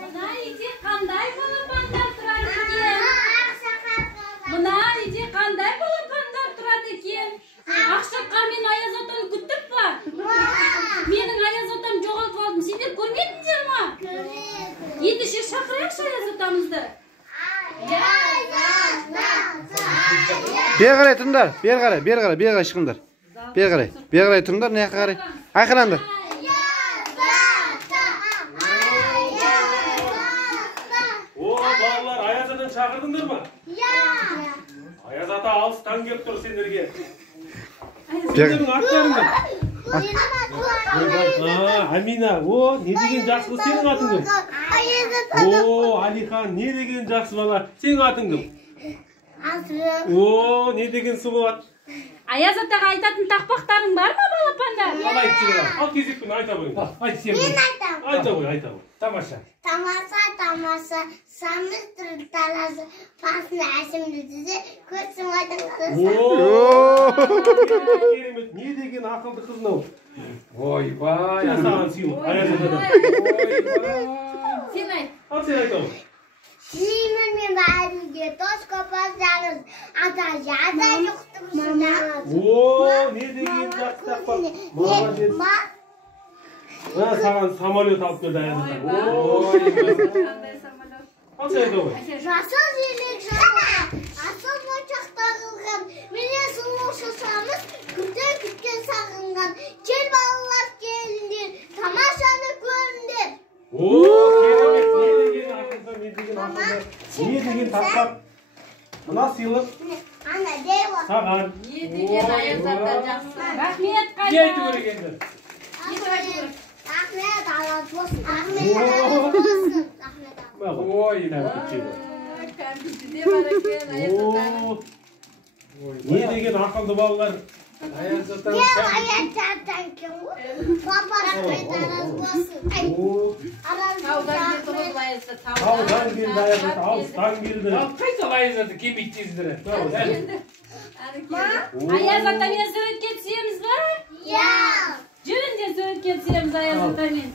Mına iti qanday balapanlar turadi ekan? Mına iti qanday balapanlar turadi ekan? Ақшақар мен Аяз атаны күттік па? Менің Аяз атам жоғалтып алдым. Сендер көрмедіңдер ма? Ендеше шақырайықшы Аяз атамызды. Бері қарай тұрыңдар. Бері қарай шығыңдар. Бері қарай тұрыңдар, не қарай. Айқайлаңдар. Балалар, Аяз атаны шақырдыңдар ма? Аяз ата алыстан келіп тұр сендерге. Сендердің аттарыңдар. Амина, не деген жақсы қыз, сенің атың кім? Алихан, не деген жақсы бала, сенің атың кім? Не деген сұлу ат. Аяз атаға айтатын тақпақтарың бар ма балапанда? Қалай айтсың, ал кезекпен айта қой. Айт сен. Мен айтамын. Айта қой. Тамаша. Тамаша, самыз тұрып таласы, пасына әсімді деді, көтсің айдың қаласы. Керемет, не деген ақылды қыз мынау. Ойбай, саған сыйлық, Аяз атадан. Сен айт. Ал сен айта қой. Сүймін мен бәрінге тос көпаздаңыз, ата жада жұқтымсызданыз. Не деген жақсы тақпақ. Молодец. Саған самолет алып келді Аяз ата. Ал сен айта қой. Жасыл желек жағылған, асыл бочақ тағылған, менен сұлу шошамыз, күткен сағынған. Кел балалар келіндер, тамашаны көріндер. Керемет, не деген ақылды, не деген тақпақ. Мына сыйлық Ана, дева. саған. Не деген Аяз ата жақсы. Рахмет Не айту қайда. керек енді? Рахмет, Алла болсын. Рахмет, Алла болсын. Ой, нәпкетші. Кәмпитіде бар екен Аяз ата. Не деген ақылды балалар. Аяз ата. Аяз атадан кім ғой? Папа рахмет, Алла болсын. Таудан келді ғой Аяз ата. Таудан келді Аяз ата, алыстан келді. Қайда Аяз ата келмейді дейсіздер. Аяз атамен суретке түсеміз ба? Иә. Жүріңдер суретке түсеміз Аяз атамен.